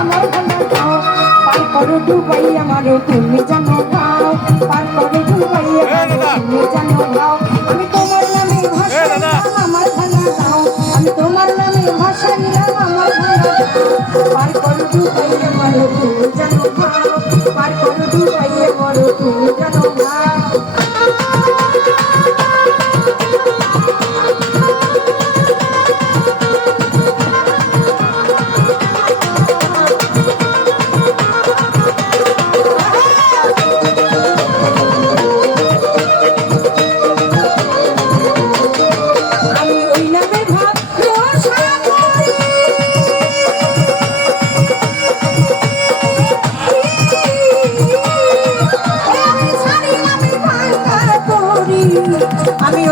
আমার ভাঙা দাও পার করো ডুবাই আমারও তুমি জানো ভাও পার করো ডুবাই আমারও তুমি জানো ভাও আমি তোমার নামে ভাষা নিলাম আমার ভাঙা দাও আমি তোমার নামে ভাষা নিলাম আমার ভাঙা দাও পার করো ডুবাই আমারও তুমি জানো ভাও পার করো ডুবাই আমারও তুমি জানো ভাও আমি